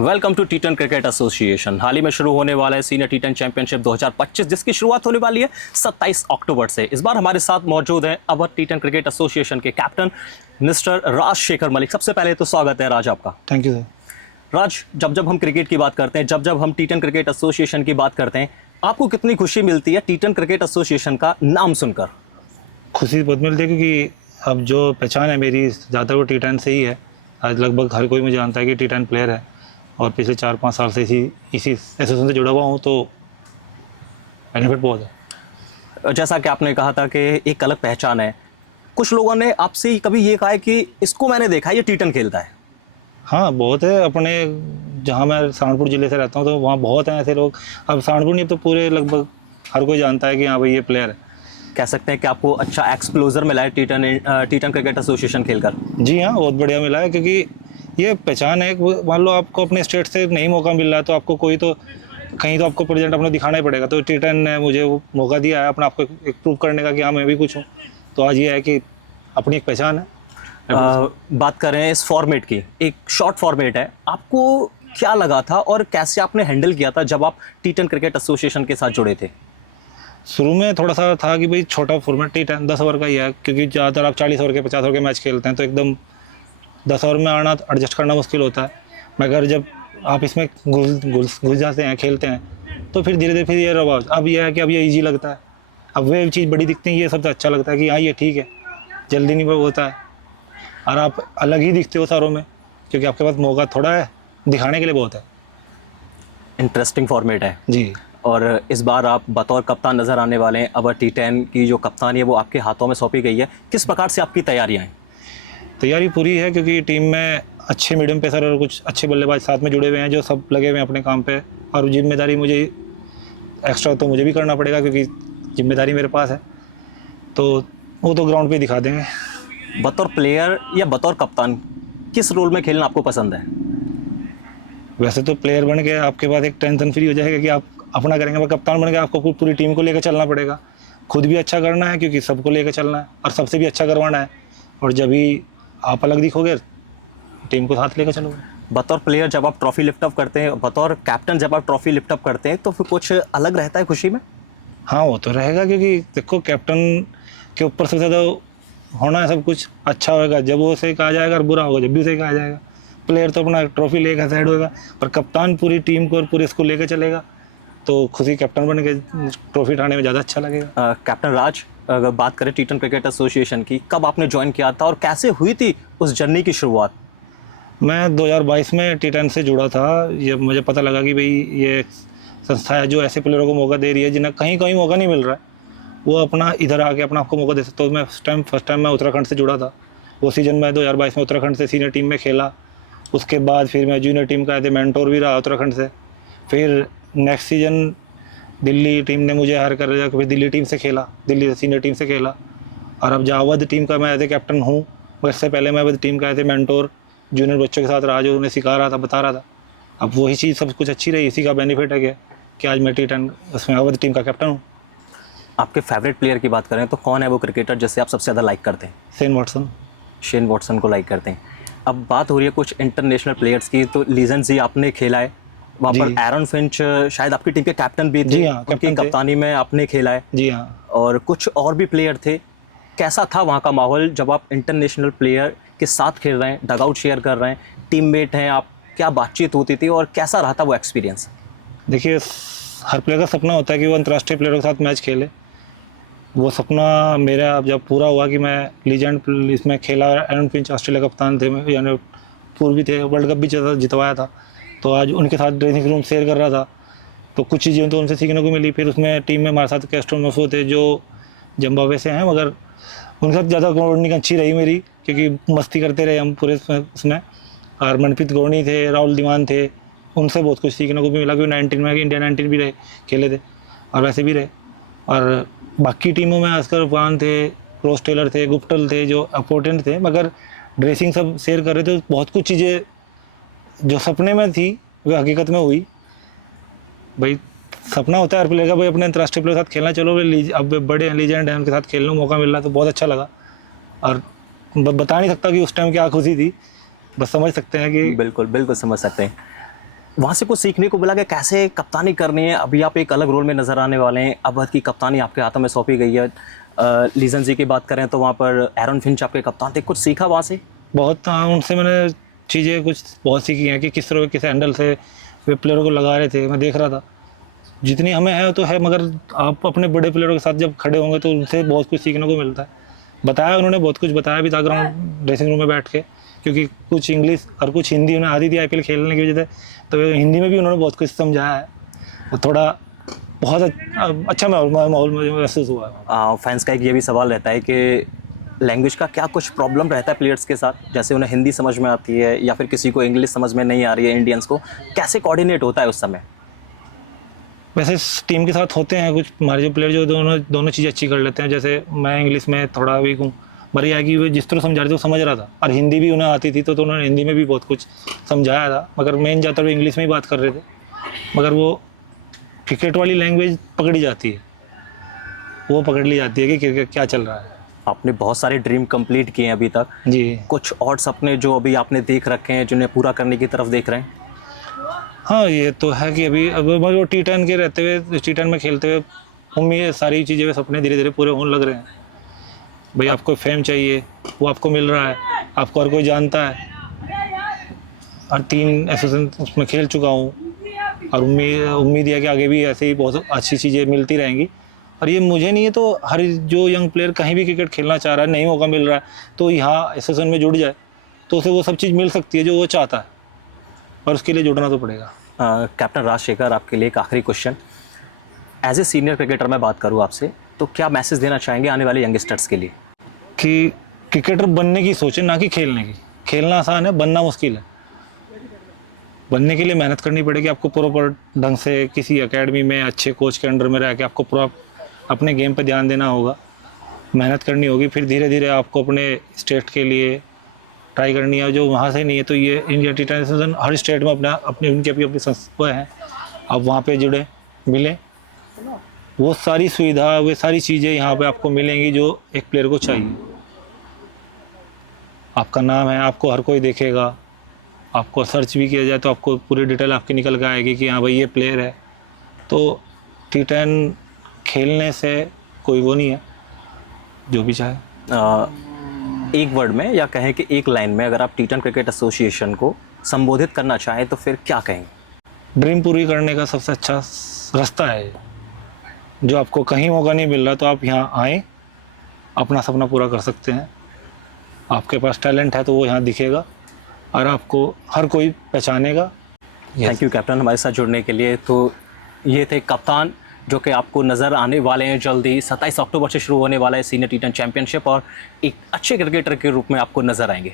Welcome to T ten cricket association. हाल ही में शुरू होने वाला है सीनियर टी10 चैंपियनशिप 2025, जिसकी शुरुआत होने वाली है 27 अक्टूबर से। इस बार हमारे साथ मौजूद हैं अवर टी10 क्रिकेट एसोसिएशन के कैप्टन मिस्टर राजशेखर मलिक। सबसे पहले तो स्वागत है राज आपका। Thank you sir. राज, जब हम क्रिकेट की बात करते हैं, जब हम टी10 क्रिकेट एसोसिएशन की बात करते हैं, आपको कितनी खुशी मिलती है टी10 क्रिकेट एसोसिएशन का नाम सुनकर? खुशी बहुत मिलती है क्योंकि अब जो पहचान है मेरी ज़्यादातर वो टी10 से ही है। आज लगभग हर कोई मुझे जानता है कि टी10 प्लेयर है और पिछले 4-5 साल से इसी एसोसिएशन से जुड़ा हुआ हूँ, तो बेनिफिट बहुत है। जैसा कि आपने कहा था कि एक अलग पहचान है, कुछ लोगों ने आपसे कभी ये कहा है कि इसको मैंने देखा है, ये टी10 खेलता है? हाँ, बहुत है। अपने जहाँ मैं सहारनपुर ज़िले से रहता हूँ तो वहाँ बहुत हैं ऐसे लोग। अब सहारनपुर नहीं, अब तो पूरे लगभग हर कोई जानता है कि हाँ भाई ये प्लेयर है। कह सकते हैं कि आपको अच्छा एक्सप्लोजर मिला है टी10 क्रिकेट एसोसिएशन खेलकर? जी हाँ, बहुत बढ़िया मिला है क्योंकि ये पहचान है। मान लो आपको अपने स्टेट से नहीं मौका मिल रहा है तो आपको कहीं तो आपको प्रेजेंट अपना दिखाना ही पड़ेगा। तो टी10 ने मुझे वो मौका दिया है अपना आपको एक प्रूव करने का कि हाँ मैं भी कुछ हूँ। तो आज ये है कि अपनी एक पहचान है। बात करें इस फॉर्मेट की, एक शॉर्ट फॉर्मेट है, आपको क्या लगा था और कैसे आपने हैंडल किया था जब आप टी10 क्रिकेट एसोसिएशन के साथ जुड़े थे? शुरू में थोड़ा सा था कि भाई छोटा फॉर्मेट टी10 10 ओवर का ही है, क्योंकि ज़्यादातर आप 40 ओवर के 50 ओवर के मैच खेलते हैं तो एकदम 10 ओवर में आना एडजस्ट करना मुश्किल होता है। मगर जब आप इसमें घुस जाते हैं, खेलते हैं, तो फिर धीरे धीरे फिर ये रवाज अब यह है कि अब ये ईजी लगता है। अब वे चीज़ बड़ी दिखती है, ये सबसे अच्छा लगता है कि हाँ ये ठीक है, जल्दी नहीं होता है और आप अलग ही दिखते हो सारों में, क्योंकि आपके पास मौका थोड़ा है, दिखाने के लिए बहुत है। इंटरेस्टिंग फॉर्मेट है जी। और इस बार आप बतौर कप्तान नज़र आने वाले हैं। अब टी10 की जो कप्तानी है वो आपके हाथों में सौंपी गई है। किस प्रकार से आपकी तैयारियां हैं? तैयारी पूरी है क्योंकि टीम में अच्छे मीडियम पेसर और कुछ अच्छे बल्लेबाज साथ में जुड़े हुए हैं जो सब लगे हुए हैं अपने काम पे, और जिम्मेदारी मुझे एक्स्ट्रा तो मुझे भी करना पड़ेगा क्योंकि जिम्मेदारी मेरे पास है, तो वो तो ग्राउंड पे दिखा देंगे। बतौर प्लेयर या बतौर कप्तान, किस रोल में खेलना आपको पसंद है? वैसे तो प्लेयर बन के आपके पास एक टेंशन फ्री हो जाएगा कि आप अपना करेंगे, पर कप्तान बन के आपको पूरी टीम को लेकर चलना पड़ेगा। खुद भी अच्छा करना है क्योंकि सबको लेकर चलना है और सबसे भी अच्छा करवाना है, और जब भी आप अलग दिखोगे टीम को साथ लेकर चलोगे। बतौर प्लेयर जब आप ट्रॉफी लिफ्ट अप करते हैं, बतौर कैप्टन जब आप ट्रॉफी लिफ्ट अप करते हैं, तो फिर कुछ अलग रहता है खुशी में? हाँ, वो तो रहेगा क्योंकि देखो कैप्टन के ऊपर सबसे ज़्यादा होना है सब कुछ अच्छा होगा जब वो सही कहा जाएगा और बुरा होगा जब भी सही कहा जाएगा। प्लेयर तो अपना ट्रॉफी लेकर साइड होगा, पर कप्तान पूरी टीम को और पूरे इसको लेकर चलेगा, तो खुशी कैप्टन बन के ट्रॉफी उठाने में ज़्यादा अच्छा लगेगा। कैप्टन राज, अगर बात करें टी10 क्रिकेट एसोसिएशन की, कब आपने ज्वाइन किया था और कैसे हुई थी उस जर्नी की शुरुआत? मैं 2022 में टी10 से जुड़ा था। ये मुझे पता लगा कि भाई ये संस्था है जो ऐसे प्लेयरों को मौका दे रही है जिन्हें कहीं कहीं मौका नहीं मिल रहा है, वो अपना इधर आके अपना आपको मौका दे सकते। तो मैं फर्स्ट टाइम मैं उत्तराखंड से जुड़ा था। वो सीज़न में 2022 में उत्तराखंड से सीनियर टीम में खेला। उसके बाद फिर मैं जूनियर टीम का एज ए मेंटोर भी रहा उत्तराखंड से। फिर नेक्स्ट सीज़न दिल्ली टीम ने मुझे हायर कर दिया, फिर दिल्ली टीम से खेला, दिल्ली सीनियर टीम से खेला, और अब जहाँ अवध टीम का मैं एज ए कैप्टन हूँ, इससे पहले मैं अवध टीम का एज ए मेंटोर जूनियर बच्चों के साथ रहा, जो उन्हें सिखा रहा था, बता रहा था। अब वही चीज़ सब कुछ अच्छी रही, इसी का बेनिफिट है कि आज मैं टी10 उसमें अवध टीम का कैप्टन हूँ। आपके फेवरेट प्लेयर की बात करें तो कौन है वो क्रिकेटर जिससे आप सबसे ज़्यादा लाइक करते हैं? Shane Watson. शेन वॉटसन को लाइक करते हैं। अब बात हो रही है कुछ इंटरनेशनल प्लेयर्स की, तो लीजेंड्स ही आपने खेला है वहाँ पर। एरन फिंच शायद आपकी टीम के कैप्टन भी थे। जी हाँ, उनकी कप्तानी में आपने खेला है। जी हाँ। और कुछ और भी प्लेयर थे। कैसा था वहाँ का माहौल जब आप इंटरनेशनल प्लेयर के साथ खेल रहे हैं, डगआउट शेयर कर रहे हैं, टीममेट हैं आप, क्या बातचीत होती थी और कैसा रहा था वो एक्सपीरियंस? देखिए, हर प्लेयर का सपना होता है कि वो अंतर्राष्ट्रीय प्लेयरों के साथ मैच खेले। वो सपना मेरा जब पूरा हुआ कि मैं लीजेंड इसमें खेला, एरन फिंच ऑस्ट्रेलिया कप्तान थे, यानी पूर्व भी थे, वर्ल्ड कप भी जितवाया था, तो आज उनके साथ ड्रेसिंग रूम शेयर कर रहा था, तो कुछ चीज़ें तो उनसे सीखने को मिली। फिर उसमें टीम में हमारे साथ कैस्ट्रो मफो थे जो जिम्बाब्वे से हैं, मगर उनके साथ ज़्यादा बॉन्डिंग अच्छी रही मेरी क्योंकि मस्ती करते रहे हम पूरे उसमें। और मनप्रीत गोर्नी थे, राहुल दीवान थे, उनसे बहुत कुछ सीखने को भी मिला क्योंकि 19 में इंडिया 19 भी रहे, खेले थे और वैसे भी रहे। और बाकी टीमों में अस्कर अफगान थे, रोस टेलर थे, गुप्टल थे जो इंपॉर्टेंट थे, मगर ड्रेसिंग सब शेयर कर रहे थे। बहुत कुछ चीज़ें जो सपने में थी वह हकीकत में हुई। भाई सपना होता है हर प्लेयर का, भाई अपने अंतर्राष्ट्रीय प्लेयर के साथ खेलना। चलो भाई अब बड़े हैं, लीजेंड हैं, उनके साथ खेलने का मौका मिल रहा तो बहुत अच्छा लगा। और बता नहीं सकता कि उस टाइम क्या खुशी थी, बस समझ सकते हैं कि बिल्कुल बिल्कुल समझ सकते हैं। वहाँ से कुछ सीखने को मिला कि कैसे कप्तानी करनी है। अभी आप एक अलग रोल में नज़र आने वाले हैं, अवध की कप्तानी आपके हाथों में सौंपी गई है। लीजन जी की बात करें तो वहाँ पर एरन फिंच आपके कप्तान थे, कुछ सीखा वहाँ से? बहुत, हाँ, उनसे मैंने चीज़ें कुछ बहुत सीखी हैं कि किस तरह किस हैंडल से वे प्लेयरों को लगा रहे थे। मैं देख रहा था जितनी हमें है तो है, मगर आप अपने बड़े प्लेयरों के साथ जब खड़े होंगे तो उनसे बहुत कुछ सीखने को मिलता है। बताया उन्होंने, बहुत कुछ बताया भी था ग्राउंड ड्रेसिंग रूम में बैठ के, क्योंकि कुछ इंग्लिश और कुछ हिंदी उन्हें आती थी आईपीएल खेलने की वजह से, तो हिंदी में भी उन्होंने बहुत कुछ समझाया है। तो थोड़ा बहुत अच्छा माहौल मुझे महसूस हुआ है। फैंस का एक ये भी सवाल रहता है कि लैंग्वेज का क्या कुछ प्रॉब्लम रहता है प्लेयर्स के साथ, जैसे उन्हें हिंदी समझ में आती है या फिर किसी को इंग्लिश समझ में नहीं आ रही है, इंडियंस को कैसे कोऑर्डिनेट होता है उस समय? वैसे टीम के साथ होते हैं कुछ हमारे जो प्लेयर जो दोनों चीज़ें अच्छी कर लेते हैं। जैसे मैं इंग्लिश में थोड़ा वीक हूँ, पर यह है कि वो जिस तरह समझा रहे थे वो समझ रहा था, और हिंदी भी उन्हें आती थी तो उन्होंने हिंदी में भी बहुत कुछ समझाया था, मगर मेन ज़्यादातर वो इंग्लिश में ही बात कर रहे थे। मगर वो क्रिकेट वाली लैंग्वेज पकड़ी जाती है, वो पकड़ ली जाती है कि क्रिकेट क्या चल रहा है। आपने बहुत सारे ड्रीम कंप्लीट किए हैं अभी तक, जी कुछ और सपने जो अभी आपने देख रखे हैं जिन्हें पूरा करने की तरफ देख रहे हैं? हाँ, ये तो है कि अभी अब वो T10 के रहते हुए, T10 में खेलते हुए उम्मीद सारी चीज़ें वे सपने धीरे धीरे पूरे होने लग रहे हैं। भाई आपको फेम चाहिए, वो आपको मिल रहा है, आपको हर कोई जानता है, और 3 एसोसिएशन उसमें खेल चुका हूँ, और उम्मीद है कि आगे भी ऐसे ही बहुत अच्छी चीज़ें मिलती रहेंगी। और ये मुझे नहीं है तो हर जो यंग प्लेयर कहीं भी क्रिकेट खेलना चाह रहा है, नहीं मौका मिल रहा है, तो यहाँ एसोसिएशन में जुड़ जाए तो उसे वो सब चीज़ मिल सकती है जो वो चाहता है, और उसके लिए जुड़ना तो पड़ेगा। कैप्टन राजशेखर, आपके लिए एक आखिरी question, as a senior cricketer मैं बात करूँ आपसे, तो क्या मैसेज देना चाहेंगे आने वाले यंगस्टर्स के लिए? कि क्रिकेटर बनने की सोचें, ना कि खेलने की। खेलना आसान है, बनना मुश्किल है। बनने के लिए मेहनत करनी पड़ेगी, आपको प्रॉपर ढंग से किसी एकेडमी में अच्छे कोच के अंडर में रह के आपको पूरा अपने गेम पे ध्यान देना होगा, मेहनत करनी होगी, फिर धीरे धीरे आपको अपने स्टेट के लिए ट्राई करनी है। जो वहाँ से नहीं है तो ये इंडिया T10 एसोसिएशन हर स्टेट में अपनी उनकी अपनी संस्था हैं, आप वहाँ पे जुड़े, मिलें, वो सारी सुविधा, वे सारी चीज़ें यहाँ पे आपको मिलेंगी जो एक प्लेयर को चाहिए। आपका नाम है, आपको हर कोई देखेगा, आपको सर्च भी किया जाए तो आपको पूरी डिटेल आपकी निकल के आएगी कि हाँ भाई ये प्लेयर है। तो T10 खेलने से कोई वो नहीं है, जो भी चाहे। एक वर्ड में या कहें कि एक लाइन में अगर आप T10 क्रिकेट एसोसिएशन को संबोधित करना चाहें तो फिर क्या कहेंगे? ड्रीम पूरी करने का सबसे अच्छा रास्ता है, जो आपको कहीं मौका नहीं मिल रहा तो आप यहाँ आएँ, अपना सपना पूरा कर सकते हैं। आपके पास टैलेंट है तो वो यहाँ दिखेगा और आपको हर कोई पहचानेगा। थैंक यू कैप्टन, हमारे साथ जुड़ने के लिए। तो ये थे कप्तान जो कि आपको नज़र आने वाले हैं जल्दी। 27 अक्टूबर से शुरू होने वाला है सीनियर T10 चैंपियनशिप, और एक अच्छे क्रिकेटर के रूप में आपको नज़र आएंगे।